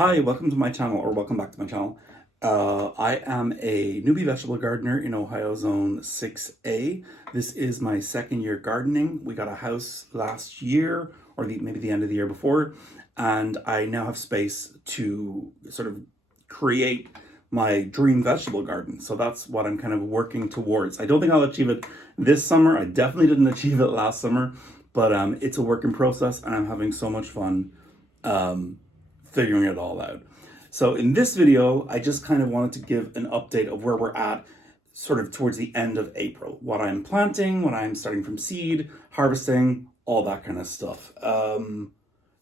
Hi, welcome to my channel, or welcome back to my channel. I am a newbie vegetable gardener in Ohio Zone 6A. This is my second year gardening. We got a house last year, or maybe the end of the year before, and I now have space to sort of create my dream vegetable garden. So that's what I'm kind of working towards. I don't think I'll achieve it this summer. I definitely didn't achieve it last summer, but it's a work in process, and I'm having so much fun figuring it all out. So in this video, I just kind of wanted to give an update of where we're at sort of towards the end of April. What I'm planting, what I'm starting from seed, harvesting, all that kind of stuff.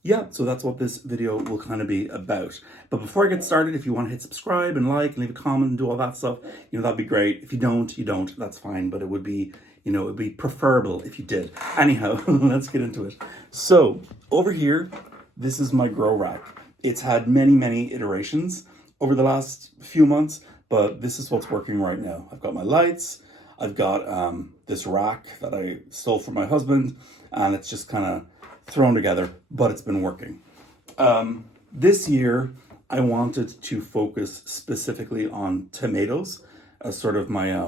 Yeah, so that's what this video will kind of be about. But before I get started, if you want to hit subscribe and like and leave a comment and do all that stuff, that'd be great. If you don't, you don't, that's fine. But it would be, it'd be preferable if you did. Anyhow, let's get into it. So over here, this is my grow rack. It's had many iterations over the last few months, but this is what's working right now. I've got my lights, I've got this rack that I stole from my husband, and it's just kind of thrown together, but it's been working. This year, I wanted to focus specifically on tomatoes as sort of my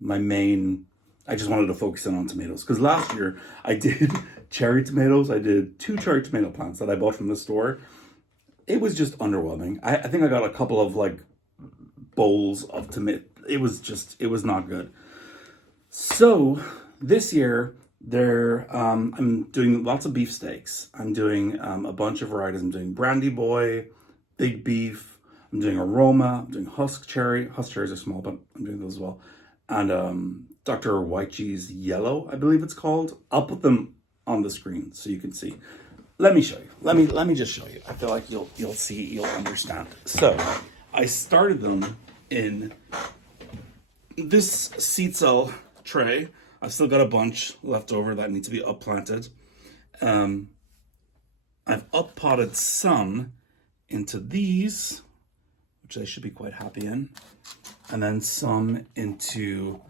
my main. I just wanted to focus in on tomatoes because last year I did cherry tomatoes. I did 2 cherry tomato plants that I bought from the store. It was just underwhelming. I think I got a couple of like bowls of tomato. It was not good. So this year I'm doing lots of beefsteaks. I'm doing a bunch of varieties. I'm doing Brandy Boy, Big Beef. I'm doing Aroma. I'm doing Husk Cherry. Husk cherries are small, but I'm doing those as well. And Dr. White Cheese Yellow, I believe it's called. I'll put them on the screen so you can see. Let me show you. Let me just show you. I feel like you'll see, you'll understand. So I started them in this seed cell tray. I've still got a bunch left over that need to be upplanted. I've uppotted some into these, which I should be quite happy in, and then some into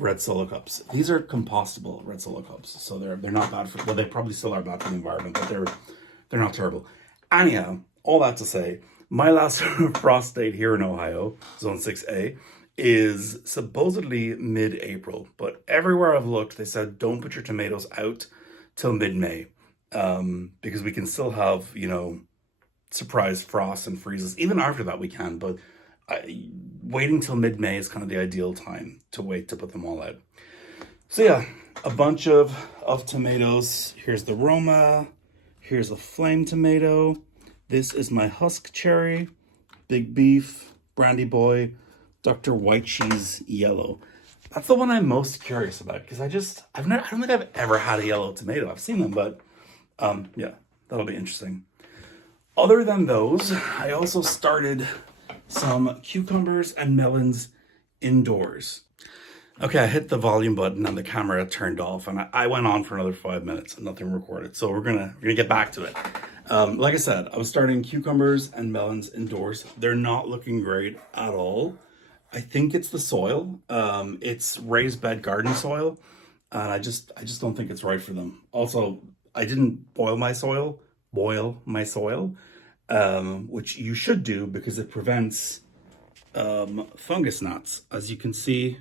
red solo cups. These are compostable red solo cups, so they're not bad for. Well, they probably still are bad for the environment, but they're not terrible. Anyhow, all that to say, my last frost date here in Ohio, Zone 6A, is supposedly mid-April. But everywhere I've looked, they said don't put your tomatoes out till mid-May, because we can still have surprise frosts and freezes. Even after that, we can, but. Waiting till mid-May is kind of the ideal time to wait to put them all out. So yeah, a bunch of tomatoes. Here's the Roma. Here's a flame tomato. This is my Husk Cherry, Big Beef, Brandy Boy, Dr. White Cheese Yellow. That's the one I'm most curious about because I don't think I've ever had a yellow tomato. I've seen them, but yeah, that'll be interesting. Other than those, I also started some cucumbers and melons indoors. Okay, I hit the volume button and the camera turned off, and I went on for another 5 minutes and nothing recorded. So we're gonna get back to it. Like I said, I was starting cucumbers and melons indoors. They're not looking great at all. I think it's the soil. It's raised bed garden soil, and I just don't think it's right for them. Also, I didn't boil my soil, which you should do because it prevents fungus gnats. As you can see,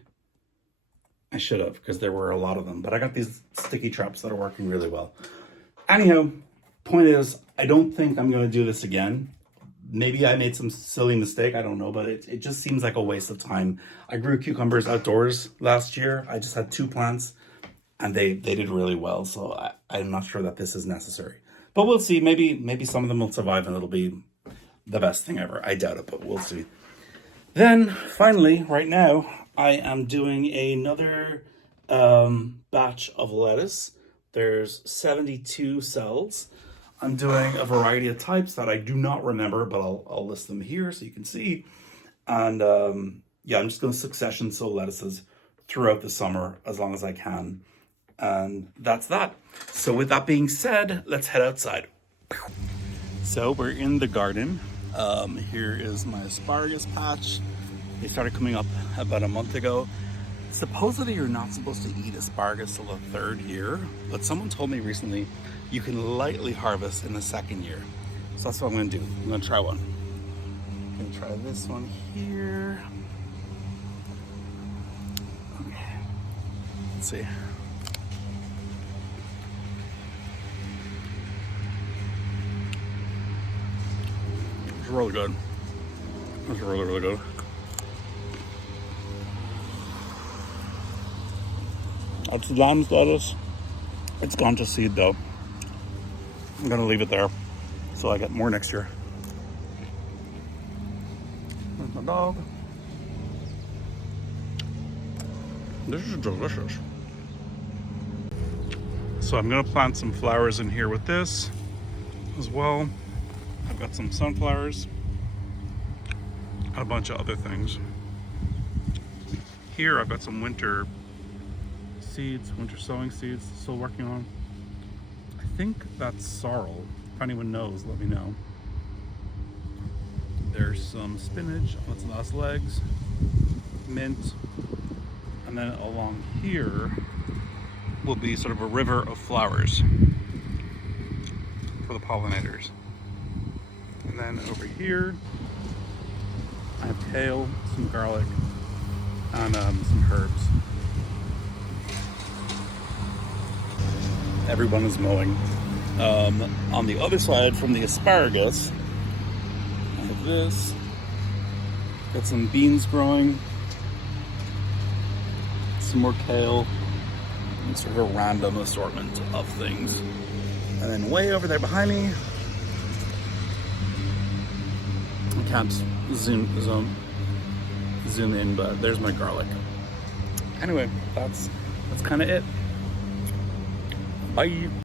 I should have because there were a lot of them, but I got these sticky traps that are working really well. Anyhow, point is, I don't think I'm going to do this again. Maybe I made some silly mistake, I don't know, but it just seems like a waste of time. I grew cucumbers outdoors last year. I just had 2 plants and they did really well, so I'm not sure that this is necessary. But we'll see. Maybe some of them will survive and it'll be the best thing ever. I doubt it, but we'll see. Then finally, right now, I am doing another batch of lettuce. There's 72 cells. I'm doing a variety of types that I do not remember, but I'll list them here so you can see. And yeah, I'm just going to succession sow lettuces throughout the summer as long as I can. And that's that. So with that being said, let's head outside. So we're in the garden. Here is my asparagus patch. They started coming up about a month ago. Supposedly you're not supposed to eat asparagus till the 3rd year, but someone told me recently you can lightly harvest in the 2nd year. So that's what I'm gonna do. I'm gonna try one. I'm gonna try this one here. Okay. Let's see. It's really good. It's really, really good. That's the lamb's lettuce. It's gone to seed though. I'm gonna leave it there so I get more next year. There's my dog. This is delicious. So I'm gonna plant some flowers in here with this as well. I've got some sunflowers and a bunch of other things. Here I've got some winter seeds, winter sowing seeds, still working on. I think that's sorrel. If anyone knows, let me know. There's some spinach on its last legs, mint, and then along here will be sort of a river of flowers for the pollinators. And then over here, I have kale, some garlic, and some herbs. Everyone is mowing. On the other side from the asparagus, I have this. Got some beans growing, some more kale, and sort of a random assortment of things. And then way over there behind me, I can't zoom in, but there's my garlic. Anyway, that's kind of it. Bye.